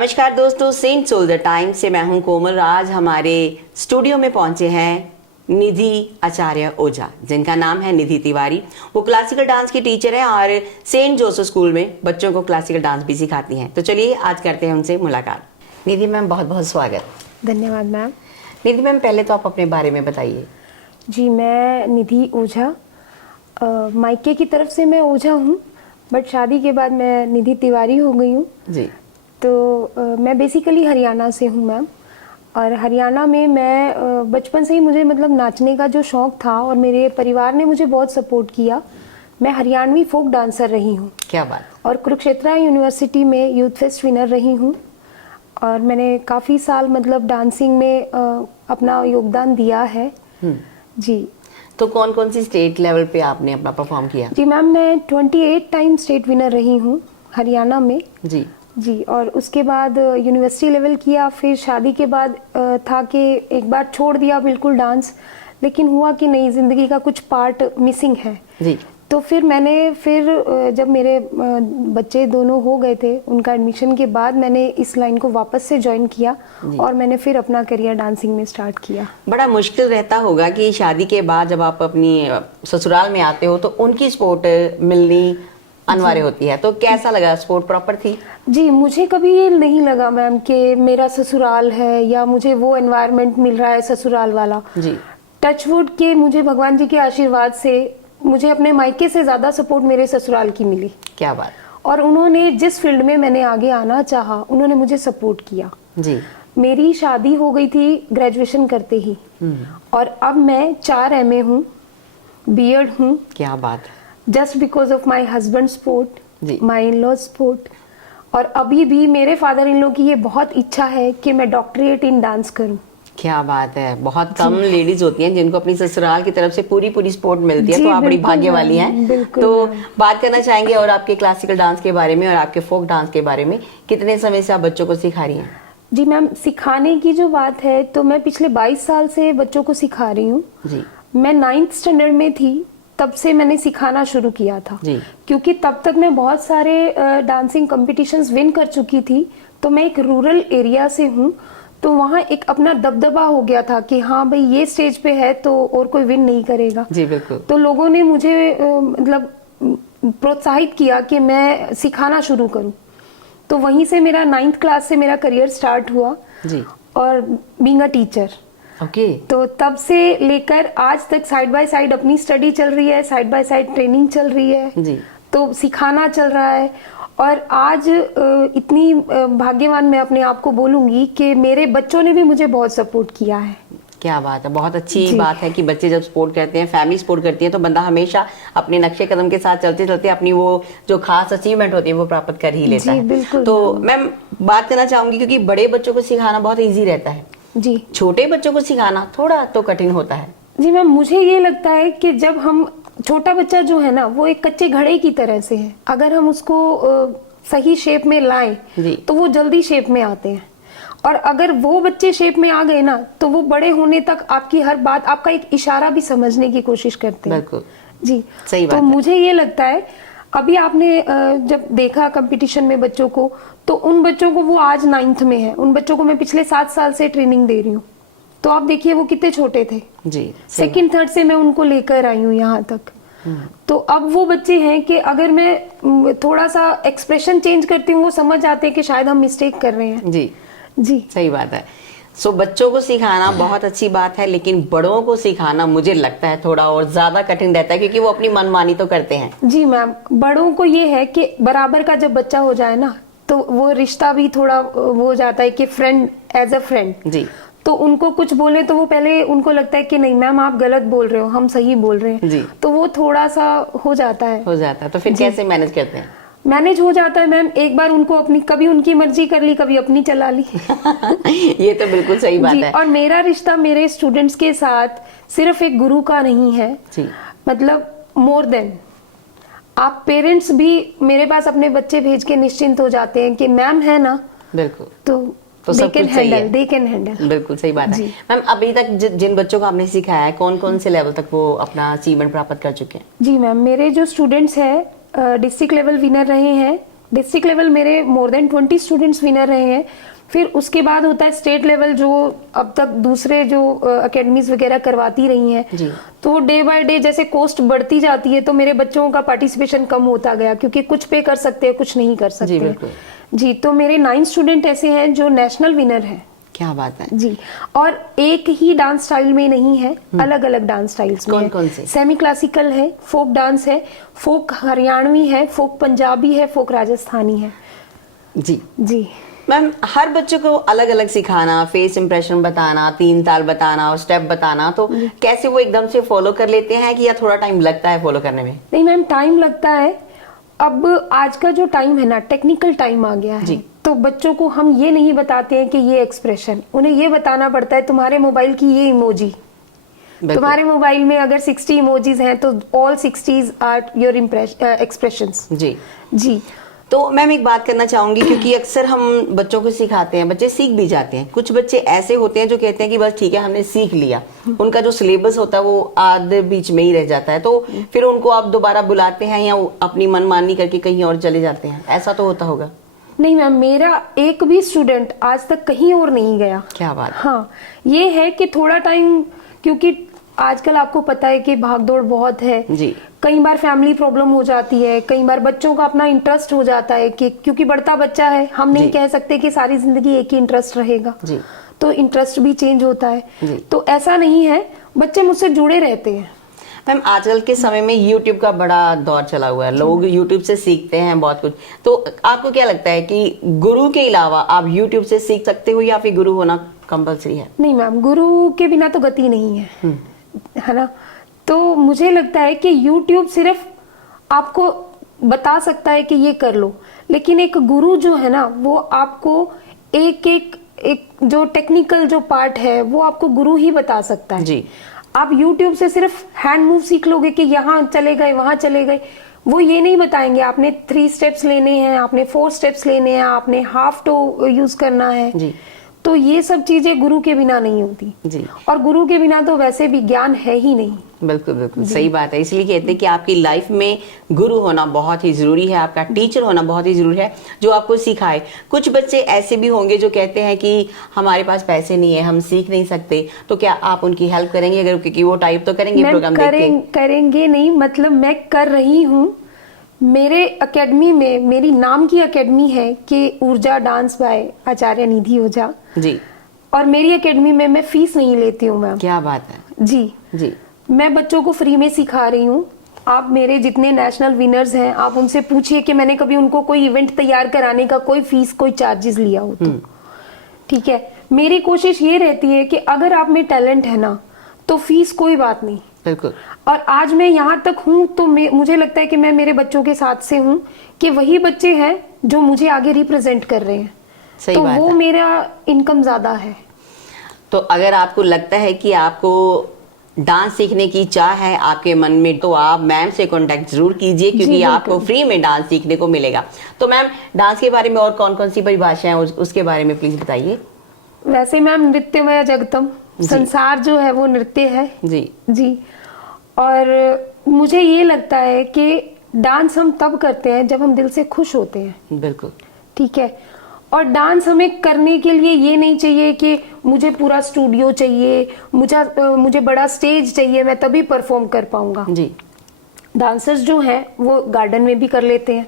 नमस्कार दोस्तों, Saint soldier time से मैं हूं कोमल। आज हमारे स्टूडियो में पहुंचे हैं निधि आचार्य ओझा, जिनका नाम है निधि तिवारी। वो क्लासिकल डांस की टीचर हैं और सेंट जोसेफ स्कूल में बच्चों को क्लासिकल डांस भी सिखाती हैं। तो चलिए आज करते हैं उनसे मुलाकात। निधि मैम, बहुत बहुत स्वागत। धन्यवाद मैम। निधि मैम, पहले तो आप अपने बारे में बताइए। जी, मैं निधि ओझा, मायके की तरफ से मैं ओझा हूँ, बट शादी के बाद मैं निधि तिवारी हो गई हूँ जी। तो मैं बेसिकली हरियाणा से हूँ मैम। और हरियाणा में मैं बचपन से ही मुझे मतलब नाचने का जो शौक़ था और मेरे परिवार ने मुझे बहुत सपोर्ट किया। मैं हरियाणवी फोक डांसर रही हूँ। क्या बात। और कुरुक्षेत्र यूनिवर्सिटी में यूथ फेस्ट विनर रही हूँ और मैंने काफ़ी साल मतलब डांसिंग में अपना योगदान दिया है। जी। तो कौन कौन सी स्टेट लेवल पे आपने अपना परफॉर्म किया? जी मैम, मैं 28 टाइम स्टेट विनर रही हूँ हरियाणा में। जी जी। और उसके बाद यूनिवर्सिटी लेवल किया, फिर शादी के बाद था कि एक बार छोड़ दिया बिल्कुल डांस, लेकिन हुआ कि नहीं, ज़िंदगी का कुछ पार्ट मिसिंग है। जी। तो फिर मैंने जब मेरे बच्चे दोनों हो गए थे, उनका एडमिशन के बाद मैंने इस लाइन को वापस से ज्वाइन किया और मैंने फिर अपना करियर डांसिंग में स्टार्ट किया। बड़ा मुश्किल रहता होगा कि शादी के बाद जब आप अपनी ससुराल में आते हो तो उनकी सपोर्ट मिलनी अनिवार्य होती है, तो कैसा लगा? सपोर्ट प्रॉपर थी? जी, मुझे कभी ये नहीं लगा मैम कि मेरा ससुराल है या मुझे वो एनवायरनमेंट मिल रहा है ससुराल वाला। जी। टचवुड के मुझे भगवान जी के आशीर्वाद से मुझे अपने मायके से ज्यादा सपोर्ट मेरे ससुराल की मिली। क्या बात। और उन्होंने जिस फील्ड में मैंने आगे आना चाहा, उन्होंने मुझे सपोर्ट किया। जी। मेरी शादी हो गई थी ग्रेजुएशन करते ही और अब मैं 4 MA हूँ, बीएड हूँ। क्या बात। Just because of my husband support, जी। My in law support. और अभी भी मेरे फादर इन लॉ की ये बहुत इच्छा है कि मैं डॉक्टरेट इन डांस करूं। क्या बात है। बहुत कम लेडीज होती हैं जिनको अपनी ससुराल की तरफ से पूरी सपोर्ट मिलती है, तो आप बड़ी भाग्य वाली हैं। तो बात करना चाहेंगे और आपके क्लासिकल डांस के बारे में और आपके फोक डांस के बारे में। कितने समय से आप बच्चों को सिखा रही हैं? जी मैम, सिखाने की जो बात है तो मैं पिछले 22 साल से बच्चों को सिखा रही हूँ। जी। मैं 9th स्टैंडर्ड में थी तब से मैंने सिखाना शुरू किया था। जी। क्योंकि तब तक मैं बहुत सारे डांसिंग कॉम्पिटिशन्स विन कर चुकी थी। तो मैं एक रूरल एरिया से हूँ, तो वहाँ एक अपना दबदबा हो गया था कि हाँ भाई, ये स्टेज पे है तो और कोई विन नहीं करेगा। जी बिल्कुल। तो लोगों ने मुझे मतलब प्रोत्साहित किया कि मैं सिखाना शुरू करूँ। तो वहीं से मेरा 9th क्लास से मेरा करियर स्टार्ट हुआ। जी। और बीइंग अ टीचर। ओके। तो तब से लेकर आज तक साइड बाय साइड अपनी स्टडी चल रही है, साइड बाय साइड ट्रेनिंग चल रही है। जी। तो सिखाना चल रहा है। और आज इतनी भाग्यवान मैं अपने आप को बोलूंगी कि मेरे बच्चों ने भी मुझे बहुत सपोर्ट किया है। क्या बात है। बहुत अच्छी बात है कि बच्चे जब सपोर्ट करते हैं, फैमिली सपोर्ट करती है, तो बंदा हमेशा अपने नक्शे कदम के साथ चलते चलते अपनी वो जो खास अचीवमेंट होती है वो प्राप्त कर ही लेता है। बिल्कुल। तो मैम, बात करना चाहूंगी क्योंकि बड़े बच्चों को सिखाना बहुत ईजी रहता है जी, छोटे बच्चों को सिखाना थोड़ा तो कठिन होता है। जी मैम, मुझे ये लगता है कि जब हम छोटा बच्चा जो है ना, वो एक कच्चे घड़े की तरह से है। अगर हम उसको सही शेप में लाएं तो वो जल्दी शेप में आते हैं। और अगर वो बच्चे शेप में आ गए ना, तो वो बड़े होने तक आपकी हर बात, आपका एक इशारा भी समझने की कोशिश करते हैं। बिल्कुल जी, सही बात तो है। मुझे ये लगता है, अभी आपने जब देखा कंपटीशन में बच्चों को, तो उन बच्चों को, वो आज 9th में है, उन बच्चों को मैं पिछले 7 साल से ट्रेनिंग दे रही हूँ। तो आप देखिए वो कितने छोटे थे। जी। 2nd 3rd से मैं उनको लेकर आई हूँ यहाँ तक। तो अब वो बच्चे हैं कि अगर मैं थोड़ा सा एक्सप्रेशन चेंज करती हूँ, वो समझ आते हैं कि शायद हम मिस्टेक कर रहे हैं। जी जी, सही बात है। सो बच्चों को सिखाना बहुत अच्छी बात है, लेकिन बड़ों को सिखाना मुझे लगता है थोड़ा और ज्यादा कठिन रहता है, क्योंकि वो अपनी मनमानी तो करते हैं। जी मैम, बड़ों को ये है कि बराबर का जब बच्चा हो जाए ना, तो वो रिश्ता भी थोड़ा वो हो जाता है कि फ्रेंड, एज अ फ्रेंड। जी। तो उनको कुछ बोले तो वो पहले उनको लगता है कि नहीं मैम, आप गलत बोल रहे हो, हम सही बोल रहे हैं। जी। तो वो थोड़ा सा हो जाता है। तो फिर कैसे मैनेज करते हैं? मैनेज हो जाता है मैम। एक बार उनको अपनी, कभी उनकी मर्जी कर ली, कभी अपनी चला ली। ये तो बिल्कुल सही बात है। और मेरा रिश्ता मेरे स्टूडेंट्स के साथ सिर्फ एक गुरु का नहीं है। जी। मतलब मोर देन, आप पेरेंट्स भी मेरे पास अपने बच्चे भेज के निश्चिंत हो जाते हैं कि मैम है ना। बिल्कुल। तो सब कुछ सही है। they can handle। बिल्कुल सही बात है। मैम, अभी तक जिन बच्चों को आपने सिखाया है, कौन कौन से लेवल तक वो अपना अचीवमेंट प्राप्त कर चुके हैं? जी मैम, मेरे जो स्टूडेंट्स हैं डिस्ट्रिक्ट लेवल विनर रहे हैं, डिस्ट्रिक्ट लेवल मेरे मोर देन 20 स्टूडेंट्स विनर रहे हैं। फिर उसके बाद होता है स्टेट लेवल, जो अब तक दूसरे जो अकेडमीज वगैरह करवाती रही हैं। जी। तो डे बाय डे जैसे कॉस्ट बढ़ती जाती है तो मेरे बच्चों का पार्टिसिपेशन कम होता गया, क्योंकि कुछ पे कर सकते हैं, कुछ नहीं कर सकते। जी, बिल्कुल। जी, तो मेरे 9 स्टूडेंट ऐसे हैं जो नेशनल विनर हैं। क्या बात है। जी, और एक ही डांस स्टाइल में नहीं है, अलग अलग डांस स्टाइल्स में। कौन से? सेमी क्लासिकल है, फोक डांस है, फोक हरियाणवी है, फोक पंजाबी है, फोक राजस्थानी है। जी जी मैम, हर बच्चे को अलग अलग सिखाना, फेस इंप्रेशन बताना, 3 ताल बताना और स्टेप बताना, तो कैसे वो एकदम से फॉलो कर लेते हैं कि या थोड़ा टाइम लगता है फॉलो करने में? नहीं मैम, टाइम लगता है। अब आज का जो टाइम है ना, टेक्निकल टाइम आ गया है। जी। तो बच्चों को हम ये नहीं बताते हैं कि ये एक्सप्रेशन, उन्हें ये बताना पड़ता है तुम्हारे मोबाइल की ये इमोजी, तुम्हारे मोबाइल में अगर 60 इमोजीज हैं तो all 60s are your expressions. जी जी। तो मैम एक बात करना चाहूंगी, क्योंकि अक्सर हम बच्चों को सिखाते हैं, बच्चे सीख भी जाते हैं। कुछ बच्चे ऐसे होते हैं जो कहते हैं कि बस ठीक है हमने सीख लिया, उनका जो सिलेबस होता है वो आधे बीच में ही रह जाता है, तो फिर उनको आप दोबारा बुलाते हैं या अपनी मनमानी करके कहीं और चले जाते हैं, ऐसा तो होता होगा? नहीं मैम, मेरा एक भी स्टूडेंट आज तक कहीं और नहीं गया। क्या बात। हाँ, ये है कि थोड़ा टाइम, क्योंकि आजकल आपको पता है कि भागदौड़ बहुत है। जी। कई बार फैमिली प्रॉब्लम हो जाती है, कई बार बच्चों का अपना इंटरेस्ट हो जाता है कि क्योंकि बढ़ता बच्चा है, हम नहीं कह सकते कि सारी जिंदगी एक ही इंटरेस्ट रहेगा। जी। तो इंटरेस्ट भी चेंज होता है। जी। तो ऐसा नहीं है, बच्चे मुझसे जुड़े रहते हैं। मैम, आजकल के समय में यूट्यूब का बड़ा दौर चला हुआ है, लोग यूट्यूब से सीखते हैं बहुत कुछ। तो आपको क्या लगता है कि गुरु के अलावा आप यूट्यूब से सीख सकते हो या फिर गुरु होना कंपलसरी है? नहीं मैम, गुरु के बिना तो गति नहीं है, है ना। तो मुझे लगता है कि YouTube सिर्फ आपको बता सकता है कि ये कर लो, लेकिन एक गुरु जो है ना, वो आपको एक जो टेक्निकल जो पार्ट है वो आपको गुरु ही बता सकता है। जी। आप YouTube से सिर्फ हैंड मूव सीख लोगे कि यहाँ चले गए वहां चले गए, वो ये नहीं बताएंगे आपने 3 स्टेप्स लेने हैं, आपने 4 स्टेप्स लेने हैं, आपने हाफ टो यूज करना है। जी। तो ये सब चीजें गुरु के बिना नहीं होती। जी। और गुरु के बिना तो वैसे भी ज्ञान है ही नहीं। बिल्कुल बिल्कुल सही बात है। इसलिए कहते हैं कि आपकी लाइफ में गुरु होना बहुत ही जरूरी है, आपका टीचर होना बहुत ही जरूरी है जो आपको सिखाए। कुछ बच्चे ऐसे भी होंगे जो कहते हैं कि हमारे पास पैसे नहीं है, हम सीख नहीं सकते, तो क्या आप उनकी हेल्प करेंगे? अगर क्योंकि वो टाइप तो करेंगे प्रोग्राम देख के। करेंगे नहीं, मतलब मैं कर रही हूँ। मेरे एकेडमी में, मेरी नाम की एकेडमी है कि ऊर्जा डांस बाय आचार्य निधि ओझा जी। और मेरी एकेडमी में मैं फीस नहीं लेती हूँ मैम। क्या बात है। जी। जी। मैं बच्चों को फ्री में सिखा रही हूँ। आप मेरे जितने नेशनल विनर्स हैं, आप उनसे पूछिए कि मैंने कभी उनको कोई इवेंट तैयार कराने का कोई फीस, कोई चार्जेस लिया हो तो। ठीक है, मेरी कोशिश ये रहती है कि अगर आप में टैलेंट है ना, तो फीस कोई बात नहीं। बिल्कुल। और आज मैं यहाँ तक हूँ तो मुझे लगता है कि मैं मेरे बच्चों के साथ से हूँ कि वही बच्चे हैं जो मुझे आगे रिप्रेजेंट कर रहे हैं। सही तो बात वो है। मेरा इनकम ज्यादा है। तो अगर आपको लगता है कि आपको डांस सीखने की चाह है आपके मन में, तो आप मैम से कांटेक्ट जरूर कीजिए, क्योंकि आपको फ्री में डांस सीखने को मिलेगा। तो मैम, डांस के बारे में और कौन कौन सी परिभाषाएं हैं उसके बारे में प्लीज बताइए। वैसे मैम, नृत्यमय जगतम, संसार जो है वो नृत्य है। जी। जी। और मुझे ये लगता है कि डांस हम तब करते हैं जब हम दिल से खुश होते हैं। बिल्कुल। ठीक है। और डांस हमें करने के लिए ये नहीं चाहिए कि मुझे पूरा स्टूडियो चाहिए, मुझे बड़ा स्टेज चाहिए, मैं तभी परफॉर्म कर पाऊंगा। जी। डांसर्स जो हैं वो गार्डन में भी कर लेते हैं,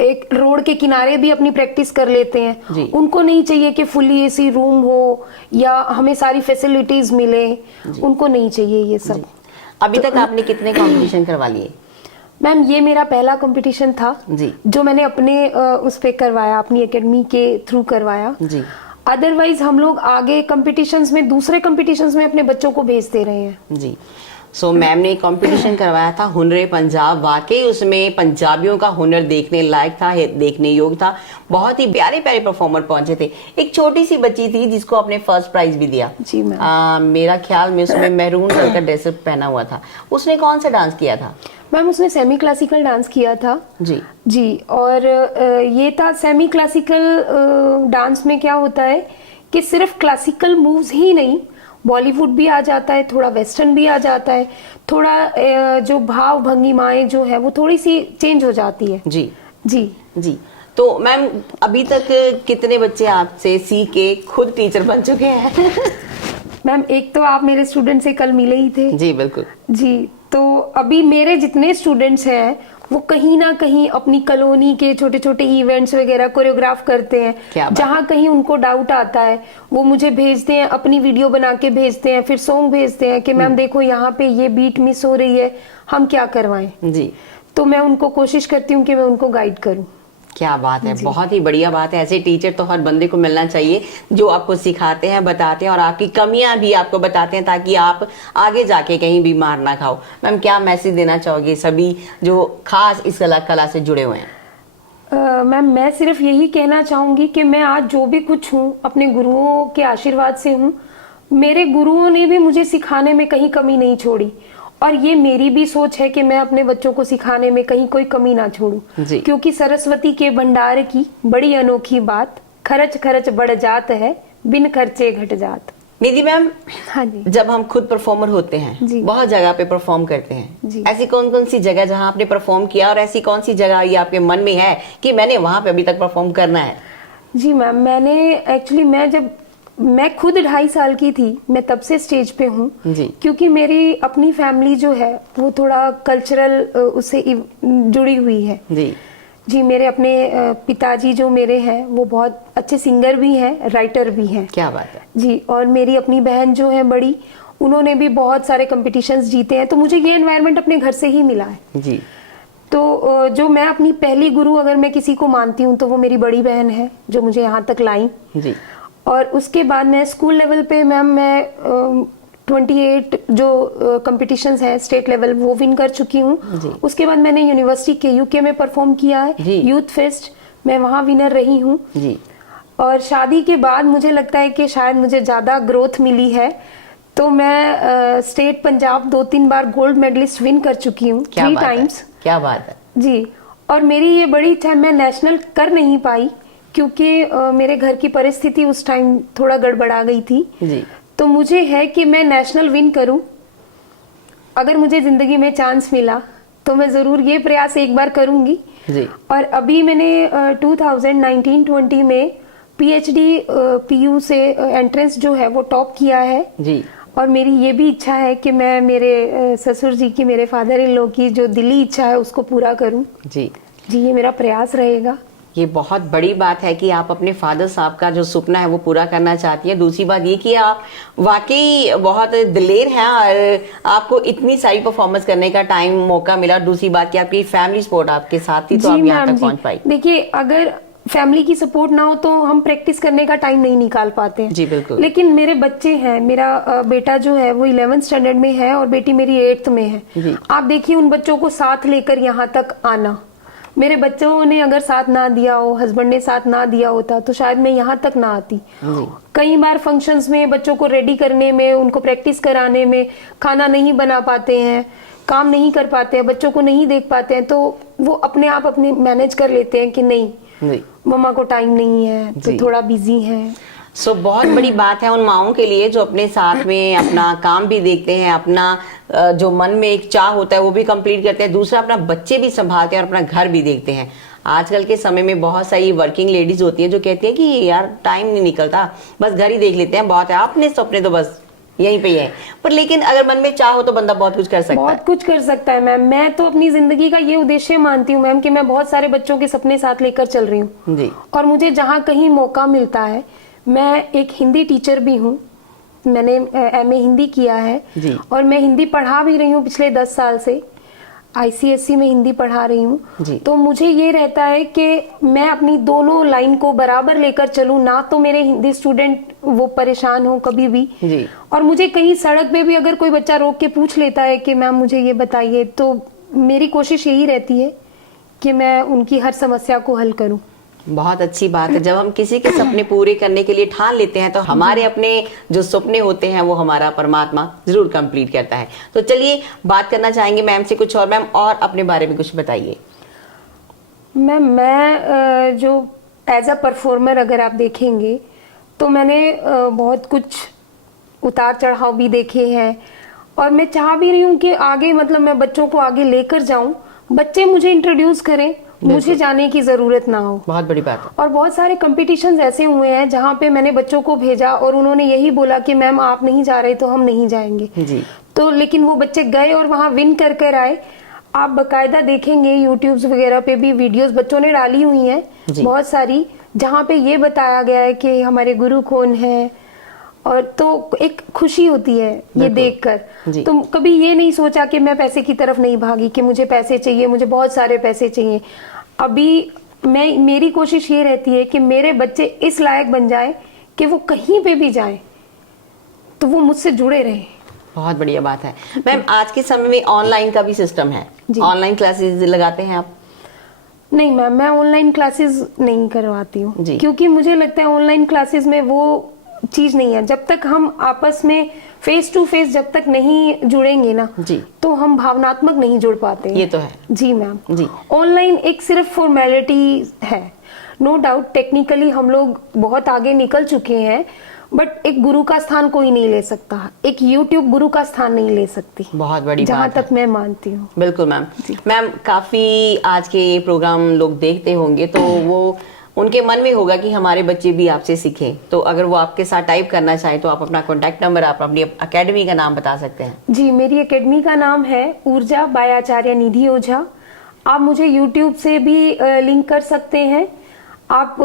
एक रोड के किनारे भी अपनी प्रैक्टिस कर लेते हैं। जी। उनको नहीं चाहिए कि फुली एसी रूम हो या हमें सारी फैसिलिटीज मिले, उनको नहीं चाहिए ये सब। अभी तक आपने कितने कंपटीशन करवा लिए? मैम, ये मेरा पहला कंपटीशन था जी। जो मैंने अपने उस पे करवाया, अपनी एकेडमी के थ्रू करवाया। जी। अदरवाइज हम लोग आगे कंपटीशंस में, दूसरे कंपटीशंस में अपने बच्चों को भेजते रहे हैं। जी। सो मैम ने कंपटीशन करवाया था हुनरे पंजाब, वाकई उसमें पंजाबियों का हुनर देखने लायक था, देखने योग्य था। बहुत ही प्यारे प्यारे परफॉर्मर पहुंचे थे। एक छोटी सी बच्ची थी जिसको आपने फर्स्ट प्राइज भी दिया। जी मैम। मेरा ख्याल में उसमें मैरून कलर का ड्रेस पहना हुआ था। उसने कौन सा डांस किया था? मैम, उसने सेमी क्लासिकल डांस किया था। जी। जी। और ये था सेमी क्लासिकल डांस में क्या होता है कि सिर्फ क्लासिकल मूव्स ही नहीं, बॉलीवुड भी आ जाता है, थोड़ा वेस्टर्न भी आ जाता है, थोड़ा जो भाव भंगिमाएं जो है वो थोड़ी सी चेंज हो जाती है। जी। जी। तो मैम अभी तक कितने बच्चे आपसे सीख के खुद टीचर बन चुके हैं? मैम एक तो आप मेरे स्टूडेंट से कल मिले ही थे। जी बिल्कुल। जी, तो अभी मेरे जितने स्टूडेंट्स हैं वो कहीं ना कहीं अपनी कॉलोनी के छोटे छोटे इवेंट्स वगैरह कोरियोग्राफ करते हैं। जहाँ कहीं उनको डाउट आता है वो मुझे भेजते हैं, अपनी वीडियो बना के भेजते हैं, फिर सॉन्ग भेजते हैं कि मैम देखो यहाँ पे ये बीट मिस हो रही है, हम क्या करवाएं। जी। तो मैं उनको कोशिश करती हूँ कि मैं उनको गाइड करूँ। क्या बात है, बहुत ही बढ़िया बात है। ऐसे टीचर तो हर बंदे को मिलना चाहिए जो आपको सिखाते हैं, बताते हैं और आपकी कमियां भी आपको बताते हैं ताकि आप आगे जाके कहीं भी मार ना खाओ। मैम क्या मैसेज देना चाहोगे सभी जो खास इस कला से जुड़े हुए हैं? मैम मैं सिर्फ यही कहना चाहूंगी कि मैं आज जो भी कुछ हूँ अपने गुरुओं के आशीर्वाद से हूँ। मेरे गुरुओं ने भी मुझे सिखाने में कहीं कमी नहीं छोड़ी और ये मेरी भी सोच है कि मैं अपने बच्चों को सिखाने में कहीं कोई कमी ना छोड़ूं, क्योंकि सरस्वती के भंडार की बड़ी अनोखी बात, खर्च खर्च बढ़ जात है, बिन खर्चे घट जात। निधि मैम, हाँ जी, जब हम खुद परफॉर्मर होते हैं, बहुत जगह पे परफॉर्म करते हैं, ऐसी कौन कौन सी जगह जहां आपने परफॉर्म किया और ऐसी कौन सी जगह ये आपके मन में है कि मैंने वहां पे अभी तक परफॉर्म करना है? जी मैम, मैं खुद 2.5 साल की थी, मैं तब से स्टेज पे हूँ, क्योंकि मेरी अपनी फैमिली जो है वो थोड़ा कल्चरल उससे जुड़ी हुई है। जी, मेरे अपने पिताजी जो मेरे हैं वो बहुत अच्छे सिंगर भी हैं, राइटर भी हैं। क्या बात है। जी, और मेरी अपनी बहन जो है बड़ी, उन्होंने भी बहुत सारे कॉम्पिटिशन्स जीते हैं, तो मुझे ये एनवायरनमेंट अपने घर से ही मिला है। जी। तो जो मैं अपनी पहली गुरु अगर मैं किसी को मानती हूँ तो वो मेरी बड़ी बहन है जो मुझे यहाँ तक लाई। जी। और उसके बाद मैं स्कूल लेवल पे मैम मैं 28 जो कंपटीशंस हैं स्टेट लेवल वो विन कर चुकी हूँ। उसके बाद मैंने यूनिवर्सिटी के यूके में परफॉर्म किया है, यूथ फेस्ट, मैं वहाँ विनर रही हूँ। और शादी के बाद मुझे लगता है कि शायद मुझे ज्यादा ग्रोथ मिली है, तो मैं स्टेट पंजाब 2-3 बार गोल्ड मेडलिस्ट विन कर चुकी हूँ, 3 टाइम्स। क्या बात है। जी, और मेरी ये बड़ी इच्छा है, मैं नेशनल कर नहीं पाई क्योंकि मेरे घर की परिस्थिति उस टाइम थोड़ा गड़बड़ा गई थी। जी। तो मुझे है कि मैं नेशनल विन करूं। अगर मुझे जिंदगी में चांस मिला तो मैं जरूर ये प्रयास एक बार करूंगी। जी। और अभी मैंने 2019-20 में पीएचडी पीयू से एंट्रेंस जो है वो टॉप किया है। जी। और मेरी ये भी इच्छा है कि मैं मेरे ससुर जी की, मेरे फादर इन लॉ की जो दिली इच्छा है उसको पूरा करूं। जी। जी, ये मेरा प्रयास रहेगा। ये बहुत बड़ी बात है कि आप अपने फादर साहब का जो सपना है वो पूरा करना चाहती हैं। दूसरी बात ये कि आप वाकई बहुत दिलेर हैं और आपको इतनी सारी परफॉर्मेंस करने का टाइम मौका मिला। दूसरी बात कि आपकी फैमिली सपोर्ट आपके साथ थी तो आप यहाँ तक पहुंच पाई। देखिए, अगर फैमिली की सपोर्ट ना हो तो हम प्रैक्टिस करने का टाइम नहीं निकाल पाते हैं। जी बिल्कुल। लेकिन मेरे बच्चे हैं, मेरा बेटा जो है वो 11th स्टैंडर्ड में है और बेटी मेरी 8th में है। आप देखिए उन बच्चों को साथ लेकर यहाँ तक आना, मेरे बच्चों ने अगर साथ ना दिया हो, हस्बैंड ने साथ ना दिया होता तो शायद मैं यहाँ तक ना आती। कई बार फंक्शंस में बच्चों को रेडी करने में, उनको प्रैक्टिस कराने में, खाना नहीं बना पाते हैं, काम नहीं कर पाते हैं, बच्चों को नहीं देख पाते हैं, तो वो अपने आप अपने मैनेज कर लेते हैं कि नहीं मम्मा को टाइम नहीं है तो थोड़ा बिजी है। सो बहुत बड़ी बात है उन माओं के लिए जो अपने साथ में अपना काम भी देखते हैं, अपना जो मन में एक चाह होता है वो भी कंप्लीट करते हैं, दूसरा अपना बच्चे भी संभालते हैं और अपना घर भी देखते हैं। आजकल के समय में बहुत सारी वर्किंग लेडीज होती हैं जो कहती हैं कि यार टाइम नहीं निकलता, बस घर ही देख लेते हैं, बहुत है अपने सपने तो बस यहीं पे ही है। पर लेकिन अगर मन में चाह हो तो बंदा बहुत कुछ कर सकता है। बहुत कुछ कर सकता है मैम। मैं तो अपनी जिंदगी का ये उद्देश्य मानती हूँ मैम कि मैं बहुत सारे बच्चों के सपने साथ लेकर चल रही हूँ। और मुझे जहाँ कहीं मौका मिलता है, मैं एक हिंदी टीचर भी हूँ, मैंने एमए हिंदी किया है और मैं हिंदी पढ़ा भी रही हूँ पिछले 10 साल से, आईसीएसई में हिंदी पढ़ा रही हूँ। तो मुझे ये रहता है कि मैं अपनी दोनों लाइन को बराबर लेकर चलूं, ना तो मेरे हिंदी स्टूडेंट वो परेशान हो कभी भी। और मुझे कहीं सड़क पे भी अगर कोई बच्चा रोक के पूछ लेता है कि मैम मुझे ये बताइए, तो मेरी कोशिश यही रहती है कि मैं उनकी हर समस्या को हल करूं। बहुत अच्छी बात है। जब हम किसी के सपने पूरे करने के लिए ठान लेते हैं तो हमारे अपने जो सपने होते हैं वो हमारा परमात्मा जरूर कंप्लीट करता है। तो चलिए बात करना चाहेंगे मैम से कुछ और। मैम और अपने बारे में कुछ बताइए। मैम मैं जो एज अ परफॉर्मर अगर आप देखेंगे तो मैंने बहुत कुछ उतार चढ़ाव भी देखे हैं और मैं चाह भी रही हूँ कि आगे मतलब मैं बच्चों को आगे लेकर जाऊं, बच्चे मुझे इंट्रोड्यूस करें मुझे जाने की जरूरत ना हो। बहुत बड़ी बात है। और बहुत सारे कंपटीशंस ऐसे हुए हैं जहाँ पे मैंने बच्चों को भेजा और उन्होंने यही बोला कि मैम आप नहीं जा रहे तो हम नहीं जाएंगे जी। तो लेकिन वो बच्चे गए और वहाँ विन कर कर आए। आप बकायदा देखेंगे यूट्यूब वगैरह पे भी वीडियोस बच्चों ने डाली हुई हैं बहुत सारी, जहाँ पे ये बताया गया है कि हमारे गुरु कौन है, और तो एक खुशी होती है ये देखकर। तो कभी ये नहीं सोचा कि मैं पैसे की तरफ नहीं भागी कि मुझे पैसे चाहिए, मुझे बहुत सारे पैसे चाहिए। अभी मेरी कोशिश ये रहती है कि मेरे बच्चे इस लायक बन जाए कि वो कहीं पे भी जाए तो वो मुझसे जुड़े रहे। बहुत बढ़िया बात है। मैम आज के समय में ऑनलाइन का भी सिस्टम है, ऑनलाइन क्लासेस लगाते हैं आप? नहीं मैम, मैं ऑनलाइन क्लासेस नहीं करवाती हूँ क्योंकि मुझे लगता है ऑनलाइन क्लासेस में वो चीज नहीं है। जब तक हम आपस में फेस टू फेस जब तक नहीं जुड़ेंगे ना जी, तो हम भावनात्मक नहीं जुड़ पाते। ये तो है जी मैम जी। ऑनलाइन एक सिर्फ फॉर्मेलिटी है, नो डाउट टेक्निकली हम लोग बहुत आगे निकल चुके हैं, बट एक गुरु का स्थान कोई नहीं ले सकता, एक यूट्यूब गुरु का स्थान नहीं ले सकती। बहुत बड़ी जहाँ बात है। तक मैं मानती हूँ। बिल्कुल मैम। मैम काफी आज के ये प्रोग्राम लोग देखते होंगे तो वो उनके मन में होगा कि हमारे बच्चे भी आपसे सीखें, तो अगर वो आपके साथ टाइप करना चाहे तो आप अपना कॉन्टैक्ट नंबर, आप अपनी अकेडमी का नाम बता सकते हैं? जी, मेरी अकेडमी का नाम है ऊर्जा बाय आचार्य निधि ओझा। आप मुझे यूट्यूब से भी लिंक कर सकते हैं, आप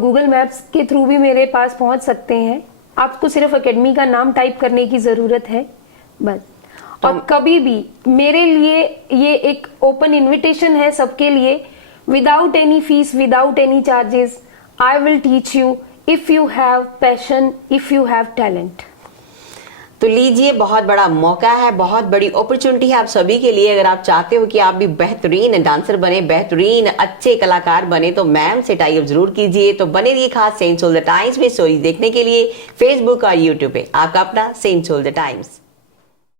गूगल मैप्स के थ्रू भी मेरे पास पहुंच सकते हैं। आपको सिर्फ अकेडमी का नाम टाइप करने की जरूरत है बस। और कभी भी मेरे लिए ये एक ओपन इनविटेशन है सबके लिए, without any fees, without any charges, I will teach you if you have passion, if you have talent. तो लीजिए, बहुत बड़ा मौका है, बहुत बड़ी अपॉर्चुनिटी है आप सभी के लिए। अगर आप चाहते हो कि आप भी बेहतरीन डांसर बने, बेहतरीन अच्छे कलाकार बने, तो मैम से टाई अप जरूर कीजिए। तो बने रहिए खास सेंट सोल द टाइम्स में स्टोरीज देखने के लिए फेसबुक और यूट्यूब पे। आपका अपना सेंट सोल द टाइम्स।